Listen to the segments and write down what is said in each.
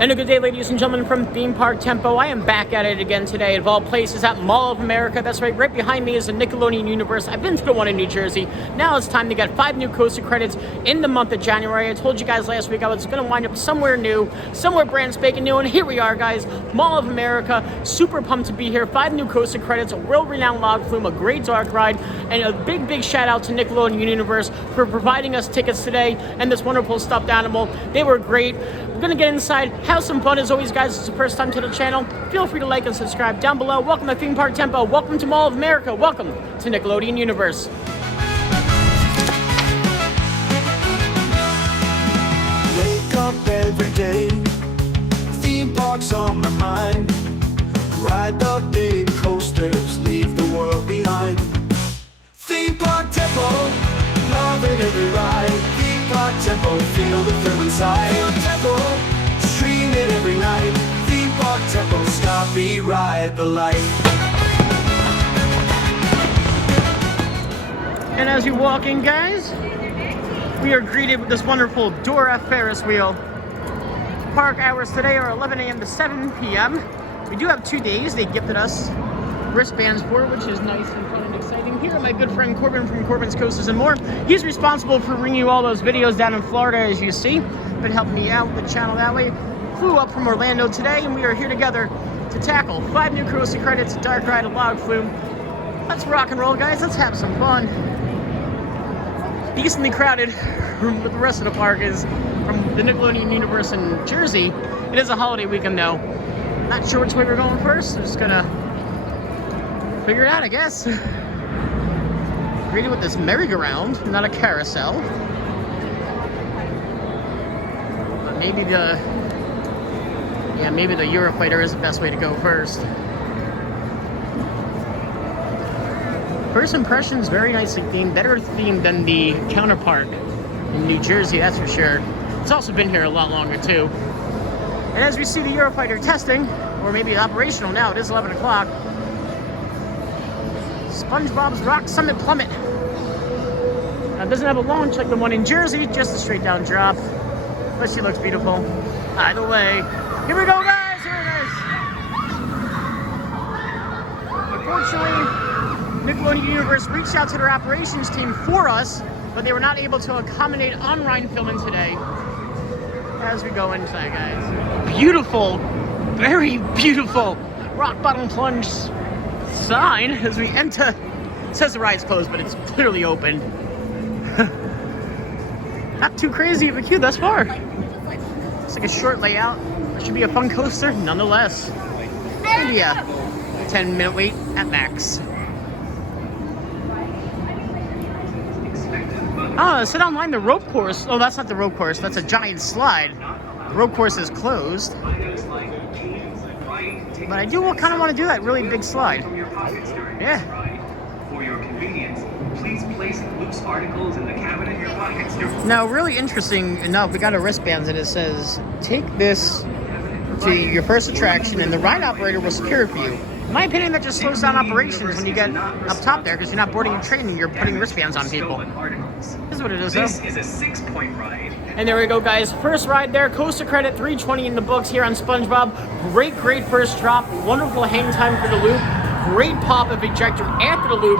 And a good day, ladies and gentlemen, from Theme Park Tempo. I am back at it again today, of all places, at Mall of America. That's right behind me is the Nickelodeon Universe. I've been to the one in New Jersey. Now it's time to get 5 new coaster credits in the month of January. I told you guys last week I was going to wind up somewhere new, somewhere brand spanking new, and here we are, guys. Mall of America. Super pumped to be here. 5 new coaster credits, a world-renowned log flume, a great dark ride, and a big shout out to Nickelodeon Universe for providing us tickets today and this wonderful stuffed animal. They were great. We're going to get inside, have some fun. As always, guys, if it's the first time to the channel, feel free to like and subscribe down below. Welcome to Theme Park Tempo. Welcome to Mall of America. Welcome to Nickelodeon Universe. Wake up every day, theme parks on my mind. Ride the big coasters, leave the world behind. Theme Park Tempo, loving every ride. Theme Park Tempo, feel the thrill inside. Feel Tempo, stream it every night. Theme Park Tempo, stop me, ride the light. And as you walk in, guys, we are greeted with this wonderful Dora Ferris wheel. Park hours today are 11 a.m. to 7 p.m. We do have 2 days they gifted us wristbands for, which is nice and fun and exciting. Here, my good friend Corbin from Corbin's Coasters and More. He's responsible for bringing you all those videos down in Florida, as you see. Been helping me out with the channel that way. Flew up from Orlando today, and we are here together to tackle 5 new coaster credits, a dark ride, a log flume. Let's rock and roll, guys. Let's have some fun. Decently crowded with the rest of the park is from the Nickelodeon Universe in Jersey. It is a holiday weekend, though. Not sure which way we're going first. I'm just gonna figure it out, I guess. Greeted with this merry-go-round, not a carousel. But maybe the Eurofighter is the best way to go first. First impressions, very nicely themed, better themed than the counterpart in New Jersey, that's for sure. It's also been here a lot longer too. And as we see the Eurofighter testing, or maybe operational now, it is 11 o'clock. SpongeBob's Rock Summit Plummet. Now, it doesn't have a launch like the one in Jersey, just a straight down drop. But she looks beautiful. Either way, here we go, guys, here it is. Unfortunately, Nickelodeon Universe reached out to their operations team for us, but they were not able to accommodate on-ride filming today. As we go inside, guys. Beautiful, very beautiful rock bottom plunge sign as we enter. It says the ride's closed, but it's clearly open. Not too crazy of a queue thus far. It's like a short layout. It should be a fun coaster, nonetheless. Maybe a 10-minute wait at max. Oh, it said online the rope course. Oh, that's not the rope course. That's a giant slide. The rope course is closed. But I do kind of want to do that really big slide. Yeah. For your convenience, please place loose articles in the cabinet in your pockets. Now, really interesting enough, we got a wristband that it says, take this to your first attraction and the ride operator will secure it for you. In my opinion, that just slows down operations when you get up top there, because you're not boarding a train and you're putting wristbands on people. This is what it is, though. This is a 6-point ride. And there we go, guys. First ride there. Coaster credit, 320 in the books here on SpongeBob. Great first drop. Wonderful hang time for the loop. Great pop of ejector after the loop.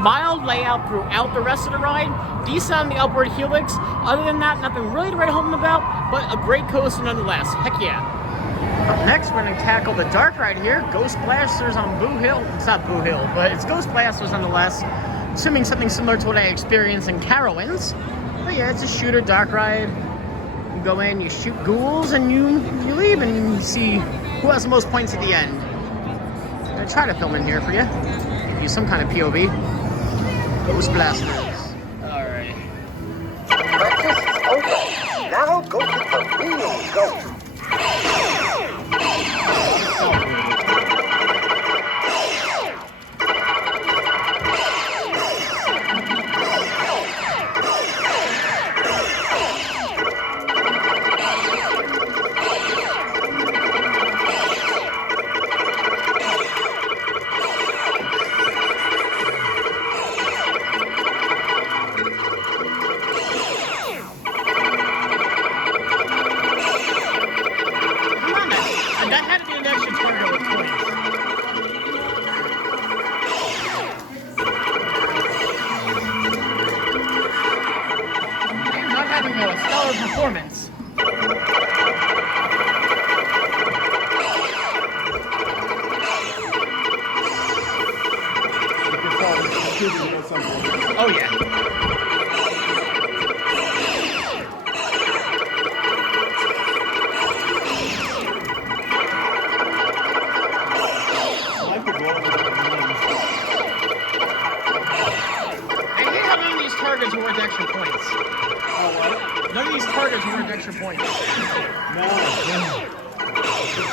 Mild layout throughout the rest of the ride. Decent on the upward helix. Other than that, nothing really to write home about, but a great coaster nonetheless. Heck yeah. Up next, we're going to tackle the dark ride here. Ghost Blasters on Boo Hill. It's not Boo Hill, but it's Ghost Blasters nonetheless. Assuming something similar to what I experienced in Carowinds. But yeah, it's a shooter dark ride. You go in, you shoot ghouls, and you leave, and you see who has the most points at the end. I'm going to try to film in here for you. Give you some kind of POV. Ghost Blasters. Alright. Okay, now go to the real ghost.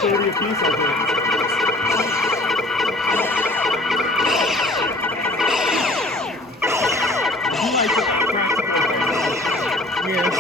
$30 a piece, I think. You like the practical. Yes.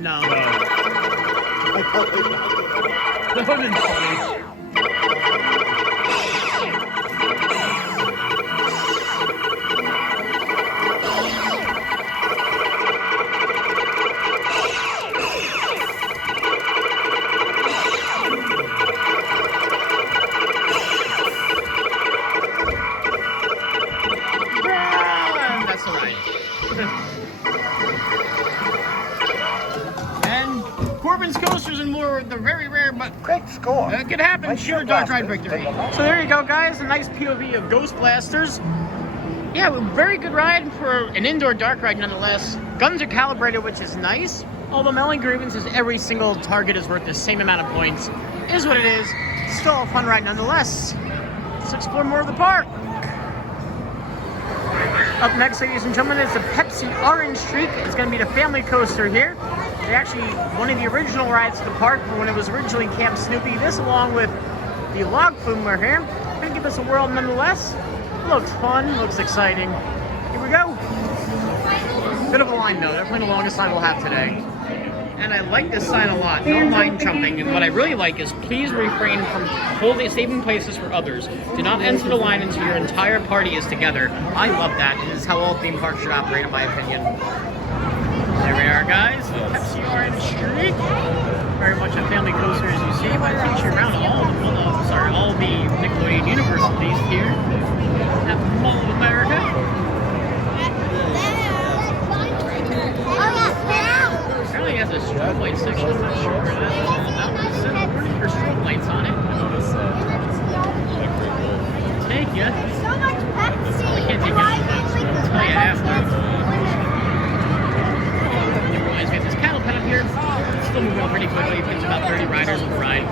No. That would have been funny. That's all right. And Corbin's coasters and more, they're very rare, but Great score. it could happen. Sure, dark ride victory. So there you go, guys. A nice POV of Ghost Blasters. Yeah, very good ride for an indoor dark ride nonetheless. Guns are calibrated, which is nice. Although my only grievance is every single target is worth the same amount of points. It is what it is. Still a fun ride nonetheless. Let's explore more of the park. Up next, ladies and gentlemen, is the Pepsi Orange Streak. It's going to be the family coaster here. They actually, one of the original rides to the park when it was originally Camp Snoopy. This, along with the Log Flume, we're here. Going to give us a whirl nonetheless. Looks fun, looks exciting. Here we go. Bit of a line though, definitely the longest line we'll have today. And I like this sign a lot, no line jumping. And what I really like is please refrain from saving places for others. Do not enter the line until your entire party is together. I love that. It is how all theme parks should operate, in my opinion. There we are, guys. Pepsi Orange Streak. Very much a family coaster, as you see. But it takes you around all the Nickelodeon Universe at least here at the Mall of America. Apparently it has a strobe light section. I'm not sure where that is all about. It says warning for strobe lights on it. Take ya. I can't take it. I'll tell you after. We got this cattle pen up here. It's still moving pretty quickly. It fits about 30 riders per ride.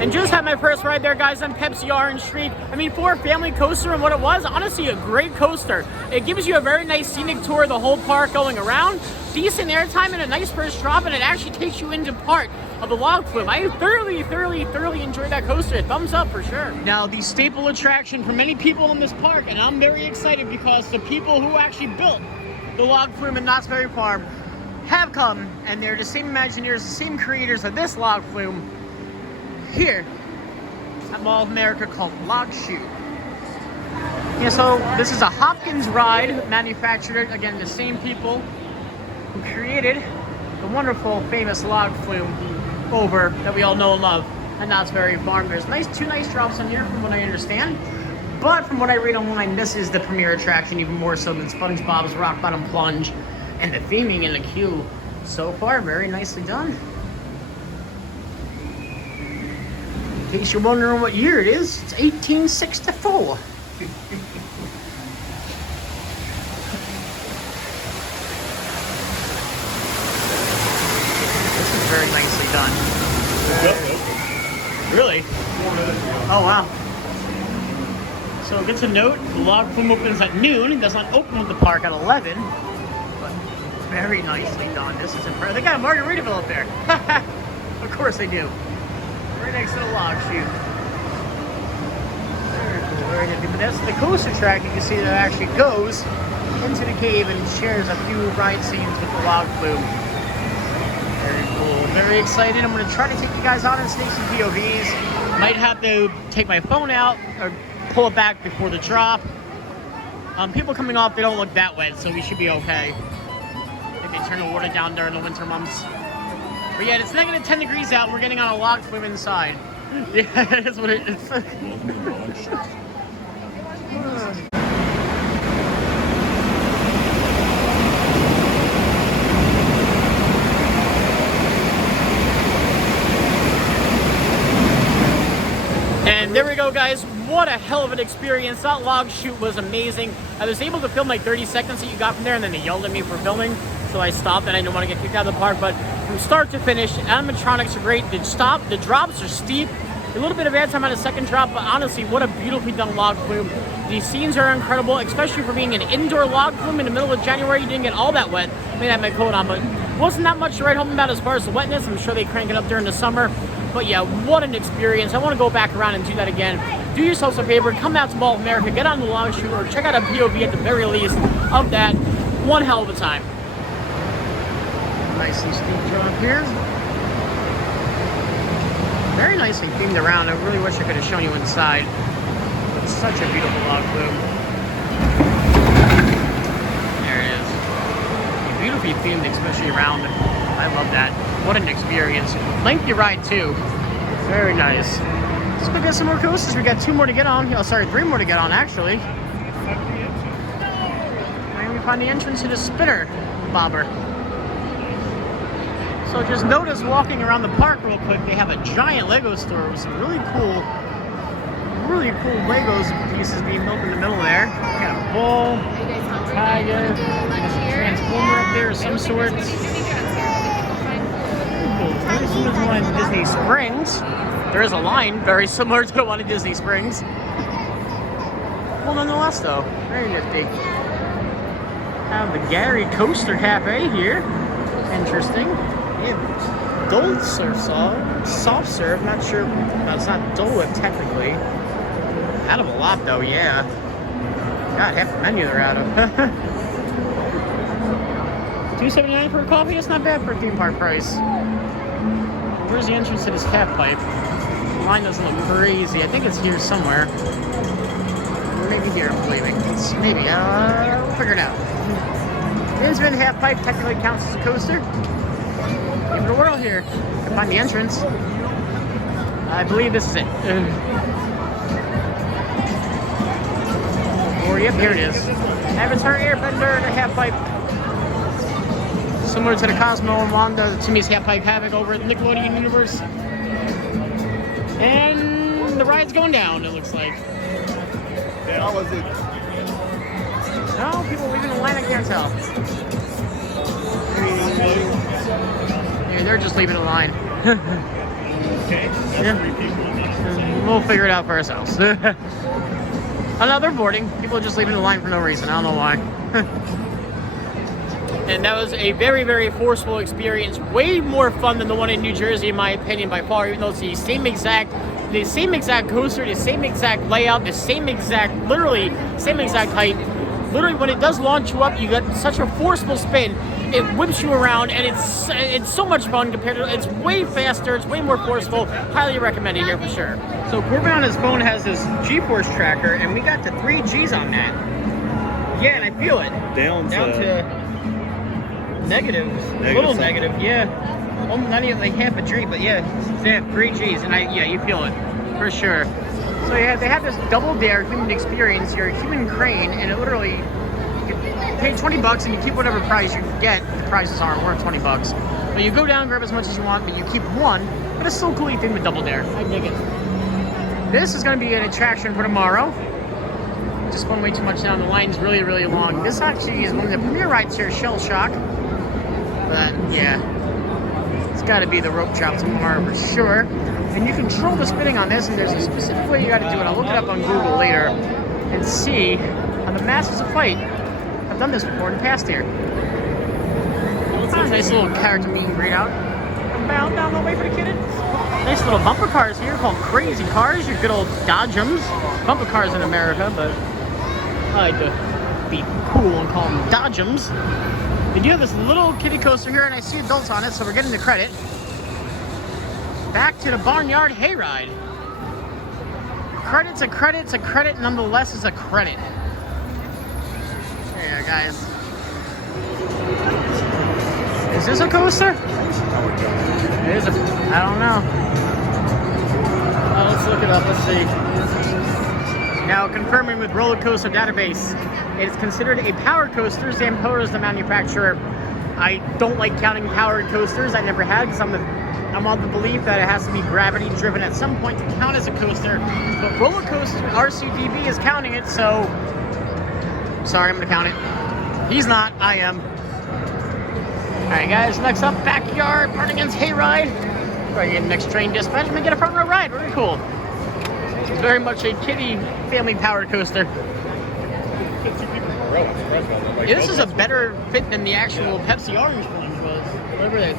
And just had my first ride there, guys, on Pepsi Orange Streak. I mean, for a family coaster and what it was, honestly, a great coaster. It gives you a very nice scenic tour of the whole park going around. Decent airtime and a nice first drop, and it actually takes you into part of the Log Flume. I thoroughly enjoyed that coaster. Thumbs up for sure. Now, the staple attraction for many people in this park, and I'm very excited because the people who actually built the Log Flume in Knott's Berry Farm have come, and they're the same Imagineers, the same creators of this Log Flume here at Mall of America called Log Chute. Yeah, so this is a Hopkins ride, manufactured, again, the same people who created the wonderful, famous Log Flume over that we all know and love at Knott's Berry Farm. There's two nice drops on here from what I understand, but from what I read online, this is the premier attraction, even more so than SpongeBob's Rock Bottom Plunge. And the theming in the queue so far, very nicely done. In case you're wondering what year it is, it's 1864. This is very nicely done. Really? Oh, wow. So it gets a note, the Log Flume opens at noon. It does not open with the park at 11. Very nicely done. This is impressive. They got a Margaritaville up there. Of course they do. Right next to the Log Chute. Very cool. Very nifty. But that's the coaster track. You can see that it actually goes into the cave and shares a few ride scenes with the Log Flume. Very cool. Very excited. I'm going to try to take you guys on and take some POVs. Might have to take my phone out or pull it back before the drop. People coming off, they don't look that wet, so we should be okay. They turn the water down during the winter months. But yeah, it's negative 10 degrees out. We're getting on a log flume inside. Yeah, that's what it is. And there we go, guys. What a hell of an experience. That log chute was amazing. I was able to film like 30 seconds that you got from there, and then they yelled at me for filming, so I stopped, and I didn't want to get kicked out of the park. But from start to finish, animatronics are great. The drops are steep. A little bit of air time on the second drop, but honestly, what a beautifully done log flume. These scenes are incredible, especially for being an indoor log flume in the middle of January. You didn't get all that wet. I may have my coat on, but wasn't that much to write home about as far as the wetness. I'm sure they crank it up during the summer. But yeah, what an experience. I want to go back around and do that again. Do yourselves a favor, come out to Mall of America, get on the Log Chute, or check out a POV at the very least of that. One hell of a time. Nice and steep drop here. Very nicely themed around. I really wish I could have shown you inside. It's such a beautiful log flume. There it is. Beautifully themed, especially around. I love that. What an experience. Lengthy ride too. Very nice. Let's go get some more coasters. We got 2 more to get on. Oh, sorry, 3 more to get on actually. And we find the entrance to the spinner bobber. So just notice walking around the park real quick, they have a giant Lego store with some really cool Legos pieces being built in the middle there. Got a bull, tiger, a transformer up there of some sort. Very similar to the one in Disney Springs. There is a line very similar to the one in Disney Springs. Well, nonetheless, though, very nifty. Have the Gary Coaster Cafe here. Interesting. Yeah, Dole Surf soft serve. Not sure. No, it's not Dole Whip technically. Out of a lot, though. Yeah. God, half the menu they're out of. $2.79 for a coffee. That's not bad for a theme park price. Where's the entrance to this half pipe? The line doesn't look crazy. I think it's here somewhere. Maybe here, I'm believing. Maybe. We'll figure it out. The Innsmouth half pipe technically counts as a coaster. Give it a whirl here. Can find the entrance. I believe this is it. Or yep, here it is. Avatar Airbender, the half pipe. Similar to the Cosmo and Wanda, Timmy's half pipe havoc over at Nickelodeon Universe. And the ride's going down, it looks like. How was it? No, people leaving the line, I can't tell. Yeah, they're just leaving the line. Okay. Yeah. We'll figure it out for ourselves. Another boarding. People are just leaving the line for no reason. I don't know why. And that was a very, very forceful experience. Way more fun than the one in New Jersey, in my opinion, by far. Even though it's the same exact coaster, the same exact layout, literally same exact height. Literally, when it does launch you up, you get such a forceful spin. It whips you around, and it's so much fun compared to. It's way faster. It's way more forceful. Highly recommend it here for sure. So Corbin on his phone has this G-force tracker, and we got to 3 Gs on that. Yeah, and I feel it. Down to negative, a little negative, yeah. Almost not even like half a G, but yeah, they have 3 Gs, and you feel it for sure. So yeah, they have this double dare human experience. You're a human crane, and it literally you pay $20 and you keep whatever prize you get. The prizes aren't worth $20, but you go down, grab as much as you want, but you keep one. But it's still cool you think with double dare. I dig it. This is going to be an attraction for tomorrow. Just spun way too much down. The line's really, really long. This actually is one of the premier rides here, Shell Shock. But yeah, it's got to be the rope drop tomorrow for sure. And you control the spinning on this, and there's a specific way you got to do it. I'll look it up on Google later and see how the Masters of Flight have done this before in the past here. Nice little character meet and greet out. Bound down the way for the kid. Nice little bumper cars here called Crazy Cars. Your good old Dodgems. Bumper cars in America, but I like to be cool and call them Dodgems. They do have this little kiddie coaster here, and I see adults on it, so we're getting the credit. Back to the Barnyard Hayride. Credit's a credit, nonetheless is a credit. There you go, guys. Is this a coaster? It is a, I don't know. Let's look it up, let's see. Now, confirming with Roller Coaster Database, it is considered a power coaster. Zampower is the manufacturer. I don't like counting powered coasters. I never had, because I'm of the belief that it has to be gravity driven at some point to count as a coaster. But Roller Coaster RCDB is counting it, so sorry, I'm gonna count it. He's not, I am. Alright guys, next up, Backyard, Barnyard's Hayride. Probably get next train dispatch and we get a front row ride, very cool. It's very much a kiddie family powered coaster. Yeah, this is a better fit than the actual Pepsi Orange Plunge was. Whatever the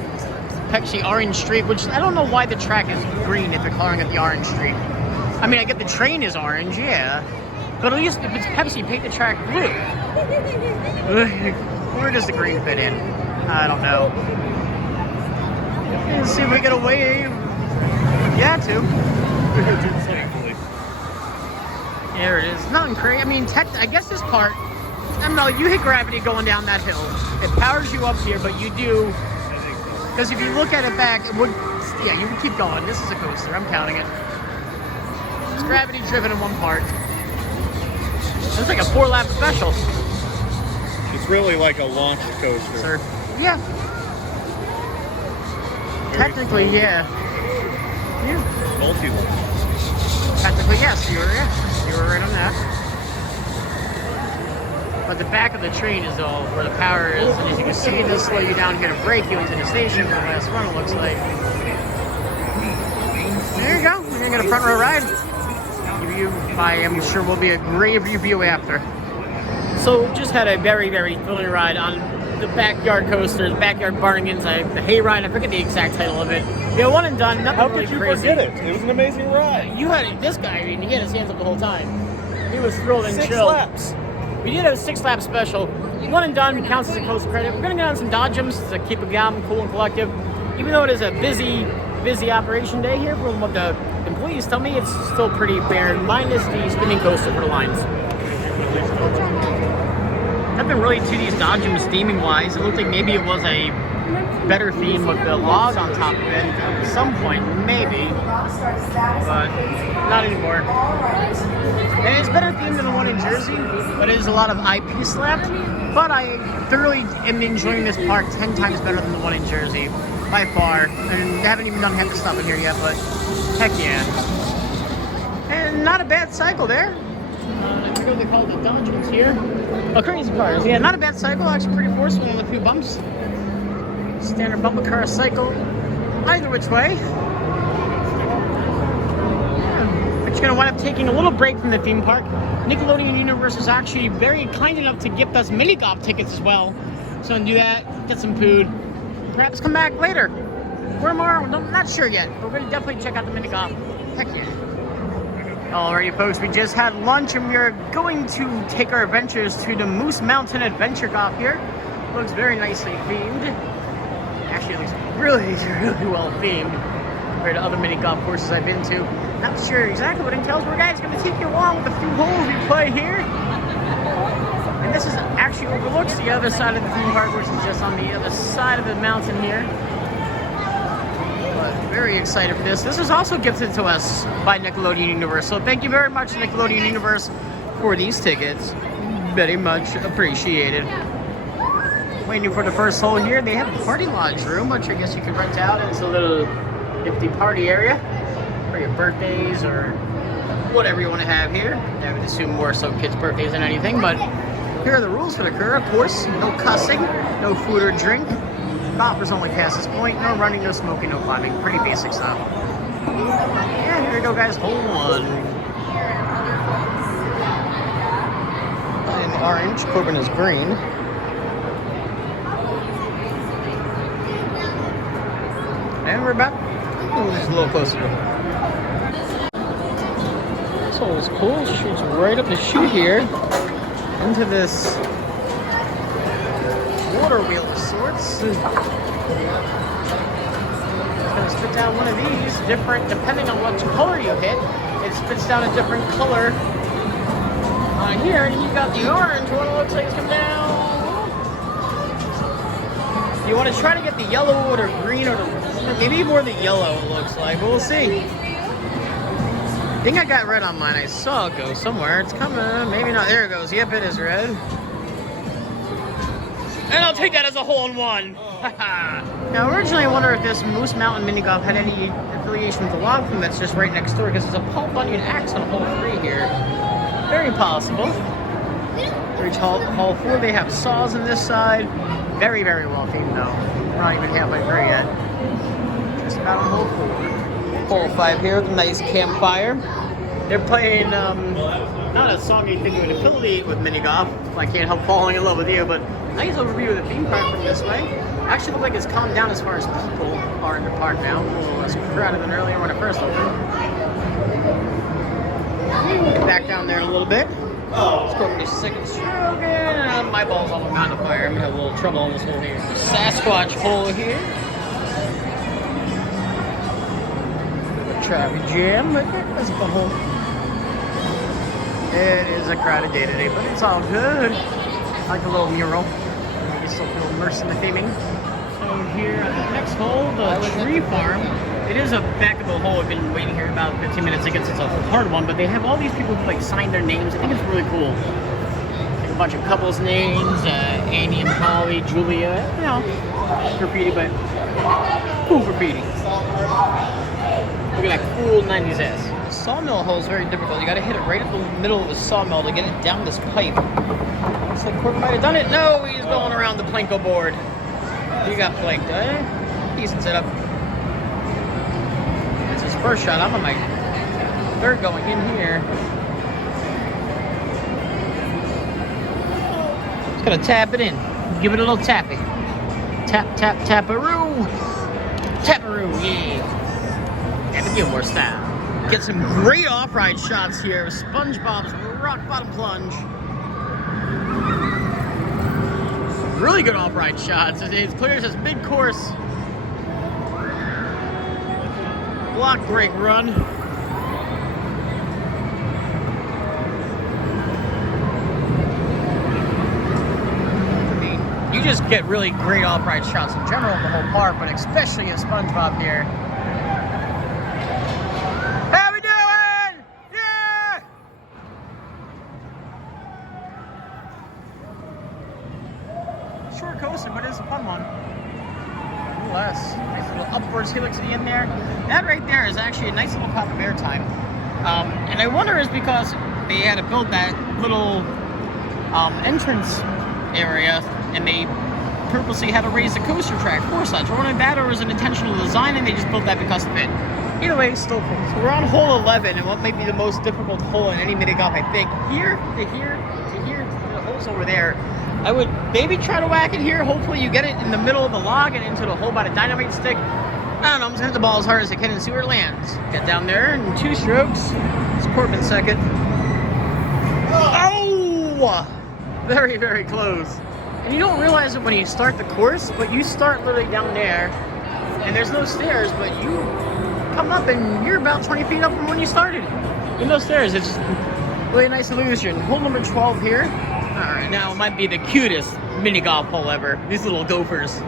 Pepsi Orange Streak, which I don't know why the track is green if they're calling it the Orange Streak. I mean, I get the train is orange, yeah. But at least if it's Pepsi, paint the track blue. Where does the green fit in? I don't know. Let's see if we get a wave. Yeah, too. There it is. Nothing crazy. I mean, I guess this part, I don't know, you hit gravity going down that hill. It powers you up here, but you do, because if you look at it back, it would, yeah, you would keep going. This is a coaster. I'm counting it. It's gravity driven in one part. It's like a 4-lap special. It's really like a launch coaster. Sir. Yeah. Technically, yeah. Yeah. Multi-launch. Technically, yes. You were right on that. But the back of the train is all where the power is, and as you can see, this slow you down here to break you into the station for the last run, it looks like. There you go. We're gonna get a front row ride. I am sure will be a great review after. So just had a very, very thrilling ride on the Backyard coasters, Backyard Barnyards, the Hayride. I forget the exact title of it. Yeah, one and done. Nothing How really could you crazy. forget it? It was an amazing ride. You had this guy. I mean, he had his hands up the whole time. He was thrilled and 6 chilled. laps. We did a 6-lap special. One and done counts as a coaster credit. We're gonna get on some Dodgems to keep it down, cool and collective. Even though it is a busy operation day here, from what the employees tell me, it's still pretty fair, minus the spinning coaster for the lines. I've been really to these Dodgems theming wise. It looked like maybe it was a better theme with the log on top of it at some point, maybe, but not anymore. And it's better themed than the one in Jersey, but it is a lot of IP slapped. But I thoroughly am enjoying this park 10 times better than the one in Jersey, by far. And I haven't even done heck stuff in here yet, but heck yeah. And not a bad cycle there. I forget what they call the Dodgems here. Oh, crazy cars. Yeah, not a bad cycle. Actually pretty forceful on a few bumps. Standard bumper car cycle. Either which way. Yeah. But you're going to wind up taking a little break from the theme park. Nickelodeon Universe is actually very kind enough to gift us mini golf tickets as well. So do that, get some food, perhaps come back later. Or tomorrow, I'm not sure yet. But we're going to definitely check out the mini golf. Heck yeah. Alrighty folks, we just had lunch and we're going to take our adventures to the Moose Mountain Adventure Golf here. Looks very nicely themed. Actually, it looks really, really well themed compared to other mini golf courses I've been to. Not sure exactly what it entails, but guys, going to take you along with a few holes we play here. And this is actually overlooks the other side of the theme park, which is just on the other side of the mountain here. But very excited for this. This was also gifted to us by Nickelodeon Universe. So thank you very much, Nickelodeon Universe, for these tickets. Very much appreciated. Waiting for the first hole here. They have a party lodge room, which I guess you could rent out. It's a little nifty party area for your birthdays or whatever you want to have here. I would assume more so kids' birthdays than anything, but here are the rules for the crew. Of course, no cussing, no food or drink. Golfers only past this point. No running, no smoking, no climbing. Pretty basic stuff. And here we go, guys. Hole 1. I'm orange. Corbin is green. And we're about. Ooh, this is a little closer. This hole is cool. Shoots right up the chute here into this water wheel of sorts. It's going to spit down one of these, different depending on what color you hit. It spits down a different color on here, and you got the orange one. It looks like it's coming down You want to try to get the yellow or the green or maybe more the yellow, it looks like, but we'll see. I think I got red on mine. I saw it go somewhere. It's coming. Maybe not. There it goes. Yep, it is red. And I'll take that as a hole-in-one. Now, originally, I wonder if this Moose Mountain Mini Golf had any affiliation with the log flume that's just right next door, because there's a Paul Bunyan axe on hole 3 here. Very possible. Reach hole 4. They have saws on this side. Very, very well themed, though. We're not even halfway through yet. Just about on hole 4. Hole 5 here with a nice campfire. They're playing, not a song you think you would affiliate with mini golf. I can't help falling in love with you, but nice overview of the theme park from this way. Actually look like it's calmed down as far as people are in the park now. A little less crowded than earlier when it first opened. Back down there a little bit. Let's go over to second stroke, and my ball's all on the fire. I'm gonna have a little trouble on this hole here. Sasquatch hole here. Traffic jam, but that's a fun hole. It is a crowded day today, but it's all good. I like a little mural. Make you still feel immersed in the theming. So here at the next hole, the tree farm. It is a backable hole. I've been waiting here about 15 minutes. I guess it's a hard one, but they have all these people who like sign their names. I think it's really cool. Like a bunch of couples' names, Amy and Holly, Julia. You know, graffiti, but cool graffiti. Look at that cool 90s ass. Sawmill hole is very difficult. You gotta hit it right at the middle of the sawmill to get it down this pipe. Looks like Corbin might have done it. No, he's going around the planko board. He got planked, eh? Decent setup. That's his first shot. I'm on my third going in here. Just gonna tap it in. Give it a little tappy. Tap, tap, taparoo. Taparoo, yeah. And the Gilmore style. Get some great off-ride shots here. SpongeBob's rock bottom plunge. Really good off-ride shots. It clears his mid-course block break run. I mean, you just get really great off-ride shots in general in the whole park, but especially in SpongeBob here. Short coaster, but it's a fun one. Nonetheless, nice little upwards helix at the end there. That right there is actually a nice little pop of airtime. And I wonder is because they had to build that little entrance area, and they purposely had to raise the coaster track for such. Or whether that or was an intentional design, and they just built that because of it. Either way, still cool. So we're on hole 11, and what might be the most difficult hole in any mini golf, I think. Here to here to here, the hole's over there. I would maybe try to whack it here. Hopefully you get it in the middle of the log and into the hole by the dynamite stick. I don't know, I'm just gonna hit the ball as hard as I can and see where it lands. Get down there in 2 strokes. It's Corbin second. Oh! Very, very close. And you don't realize it when you start the course, but you start literally down there, and there's no stairs, but you come up and you're about 20 feet up from when you started. With no stairs, it's really a nice illusion. Hole number 12 here. Alright, now it might be the cutest mini golf hole ever. These little gophers.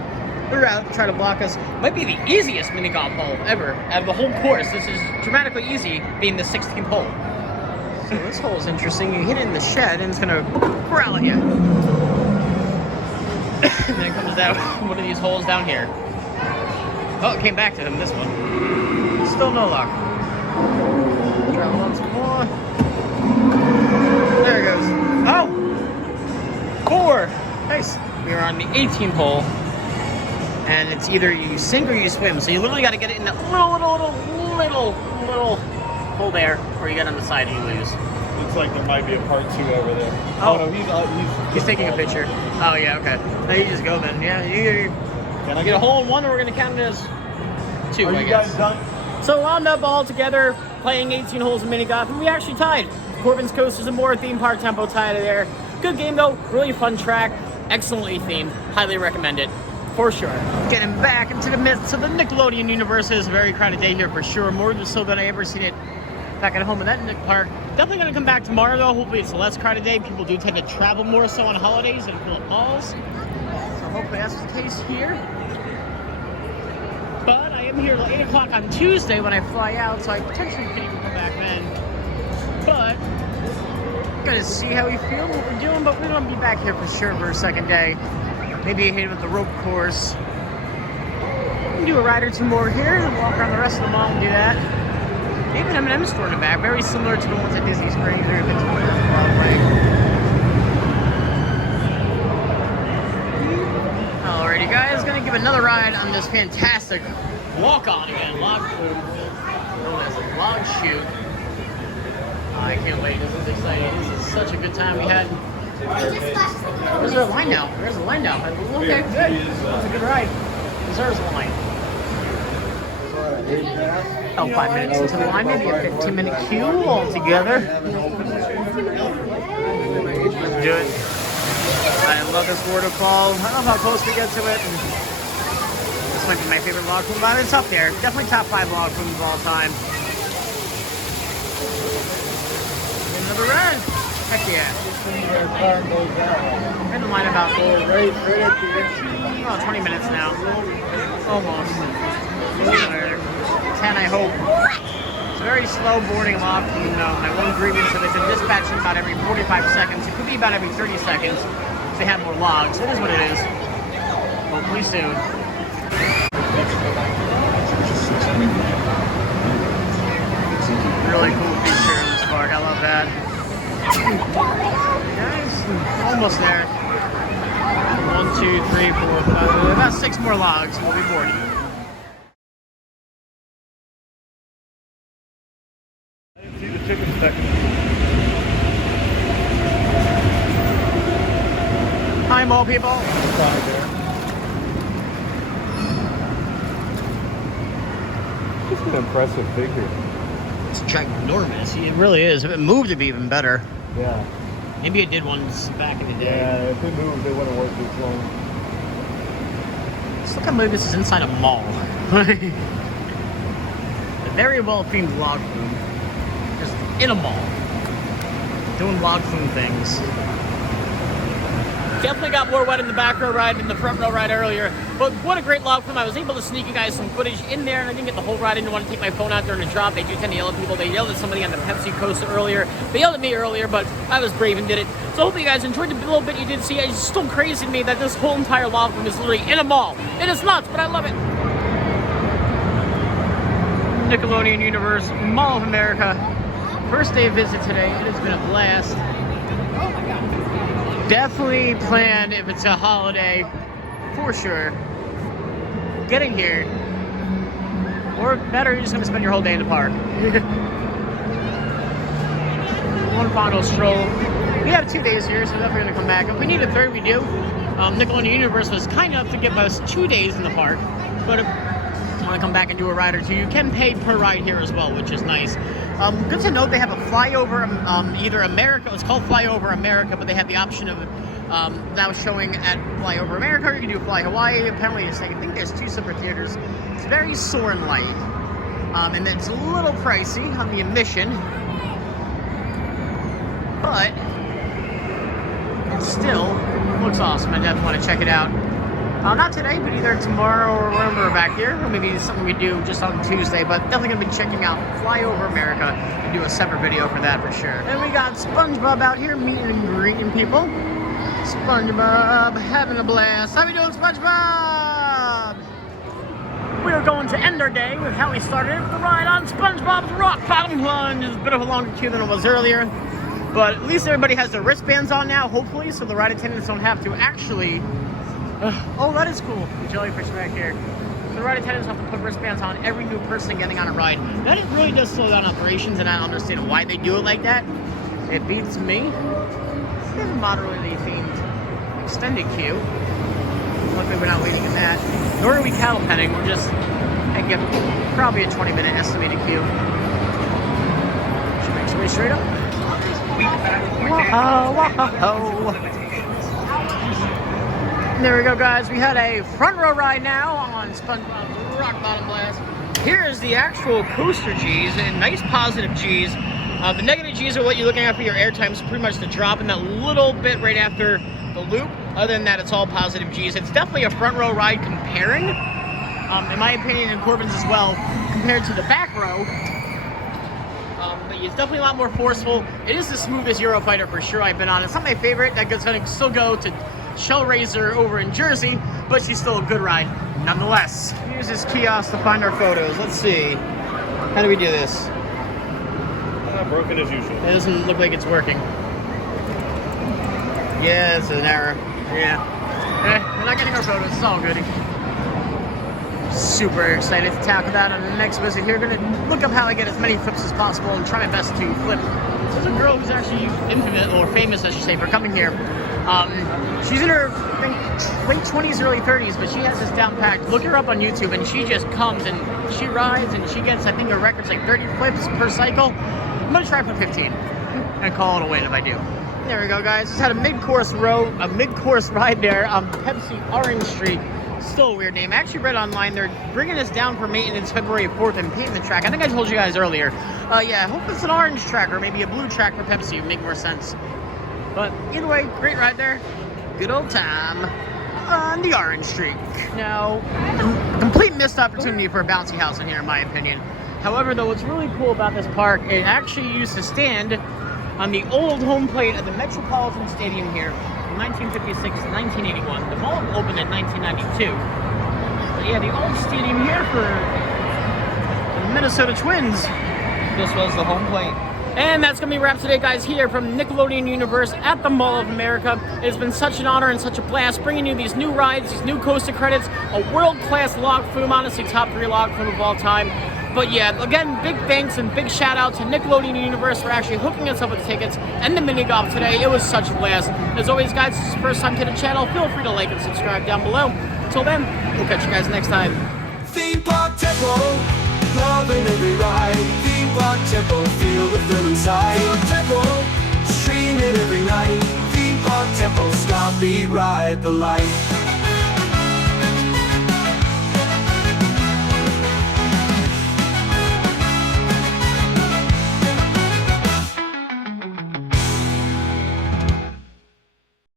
They're out to try to block us. Might be the easiest mini golf hole ever. Out of the whole course, this is dramatically easy, being the 16th hole. So this hole is interesting. You hit it in the shed and it's gonna corral at you. And then it comes down one of these holes down here. Oh, it came back to him, this one. Still no luck. Travel on some more. There it goes. Oh! 4! Nice. We are on the 18th hole. And it's either you sink or you swim. So you literally got to get it in that little hole there, or you get on the side and you lose. Looks like there might be a part 2 over there. Oh, no, he's taking a picture. Oh, yeah, okay. Now you just go then. Yeah, you Can I get a hole in 1, or we're going to count it as 2, Are I you guess. guys done? So wound up all together, playing 18 holes of mini golf, and we actually tied. Corbin's Coasters and More theme park tempo tied there. Good game though, really fun track, excellently themed, highly recommend it, for sure. Getting back into the midst of the Nickelodeon Universe. Is a very crowded day here for sure, more so than I ever seen it back at home in that Nick Park. Definitely gonna come back tomorrow though, hopefully it's a less crowded day. People do tend to travel more so on holidays and fill up malls. So hopefully Hopefully that's the case here. But I am here till 8 o'clock on Tuesday when I fly out, so I potentially could even come back then. But gonna see how we feel, what we're doing, but we're gonna be back here for sure for a second day. Maybe hit with the rope course. We can do a ride or two more here and walk around the rest of the mall and do that. Maybe an M&M store in the back, very similar to the ones at Disney Springs or if it's Broadway. Alrighty guys, gonna give another ride on this fantastic walk-on again, log flume, known as a Log Chute. I can't wait, this is exciting. This is such a good time we had. Where's our line now? There's a line now. Okay, good. That's a good ride. Deserves a line. Oh, 5 minutes into the line, maybe a 15-minute queue altogether. Let's do it. I love this waterfall. I don't know how close we get to it. This might be my favorite log flume, but it's up there. Definitely top 5 log flumes of all time. Another run. Heck yeah. We're in the line about 20 minutes now. Almost. 10, I hope. It's very slow boarding them off. You know, my one grievance is they've been dispatching about every 45 seconds. It could be about every 30 seconds if they have more logs. It is what it is. Hopefully soon. Really cool feature in this park. I love that. Guys, almost there. 1, 2, 3, 4, 5. About 6 more logs and we'll be boarding. See the chicken section. Hi, mall people. It's an impressive figure. It's ginormous. It really is. If it moved, it'd be even better. Yeah. Maybe it did once back in the day. Yeah, if it moved, they wouldn't work this long. Let's look how maybe this is inside a mall. A very well themed log flume. Just in a mall. Doing log flume things. Definitely got more wet in the back row ride than the front row ride earlier, but what a great log flume. I was able to sneak you guys some footage in there, and I didn't get the whole ride. I didn't want to take my phone out during the drop. They do tend to yell at people. They yelled at somebody on the Pepsi coaster earlier. They yelled at me earlier, but I was brave and did it. So hopefully you guys enjoyed the little bit you did see. It's still crazy to me that this whole entire log flume is literally in a mall. It is nuts, but I love it. Nickelodeon Universe, Mall of America. First day visit today. It has been a blast. Definitely plan if it's a holiday, for sure. Getting here, or better, you're just gonna spend your whole day in the park. One final stroll. We have 2 days here, so we're definitely gonna come back. If we need a third, we do. Nickelodeon Universe was kind enough to give us 2 days in the park, but if you want to come back and do a ride or two, you can pay per ride here as well, which is nice. Good to note they have a flyover, either America, it's called Flyover America, but they have the option of now showing at Flyover America, or you can do Fly Hawaii. Apparently, I think there's 2 separate theaters. It's very Soarin'-like, and it's a little pricey on the admission, but it still looks awesome. I definitely want to check it out. Not today, but either tomorrow or when we're back here, or maybe it's something we do just on Tuesday, but definitely going to be checking out Flyover America and do a separate video for that for sure. Then we got SpongeBob out here meeting and greeting people. SpongeBob having a blast. How we doing, SpongeBob? We are going to end our day with how we started with the ride on SpongeBob's Rock Bottom Plunge. It's a bit of a longer queue than it was earlier, but at least everybody has their wristbands on now, hopefully, so the ride attendants don't have to actually... oh, that is cool. The jellyfish back here. So the ride attendants have to put wristbands on every new person getting on a ride. That really does slow down operations, and I don't understand why they do it like that. It beats me. We have a moderately themed extended queue. Luckily, we're not waiting in that. Nor are we cattle penning. We're just, I get probably a 20-minute estimated queue. Should make some way straight up. Whoa, whoa. There we go, guys. We had a front row ride now on SpongeBob's Rock Bottom Blast. Here is the actual coaster G's, and nice positive G's. The negative G's are what you're looking at for your air times, pretty much the drop in that little bit right after the loop. Other than that, it's all positive G's. It's definitely a front row ride comparing, in my opinion, and Corbin's as well, compared to the back row. But it's definitely a lot more forceful. It is the smoothest Eurofighter for sure I've been on. It's not my favorite. That's going to still go to Shellraiser over in Jersey, but she's still a good ride nonetheless. Use this kiosk to find our photos. Let's see. How do we do this? Broken as usual. It doesn't look like it's working. Yeah, it's an error. Yeah. We're not getting our photos. It's all good. Super excited to tackle that on the next visit here. Gonna look up how I get as many flips as possible and try my best to flip. There's a girl who's actually infamous, or famous, I should say, for coming here. She's in her, I think, late 20s, early 30s, but she has this down packed. Look her up on YouTube, and she just comes and she rides, and she gets, I think, her record's like 30 flips per cycle. I'm gonna try for 15 and call it a win if I do. There we go, guys. Just had a mid-course ride there on Pepsi Orange Streak. Still a weird name. I actually read online they're bringing us down for maintenance February 4th and painting the track. I think I told you guys earlier. Yeah, I hope it's an orange track or maybe a blue track for Pepsi. It would make more sense. But either way, great ride there. Good old time on the Orange Streak. Now, a complete missed opportunity for a bouncy house in here, in my opinion. However, though, what's really cool about this park, it actually used to stand on the old home plate of the Metropolitan Stadium here from 1956 to 1981. The mall opened in 1992. But yeah, the old stadium here for the Minnesota Twins. This was the home plate. And that's going to be wrapped today, guys, here from Nickelodeon Universe at the Mall of America. It's been such an honor and such a blast bringing you these new rides, these new coaster credits, a world-class log flume, honestly top 3 log flume of all time. But yeah, again, big thanks and big shout out to Nickelodeon Universe for actually hooking us up with tickets and the mini golf today. It was such a blast. As always, guys, if this is the first time to the channel, feel free to like and subscribe down below. Until then, we'll catch you guys next time. Theme park tempo, loving every ride. Theme park tempo, feel the thrill inside. Feel tempo, stream it every night. Theme park tempo, stop, beat, ride the light.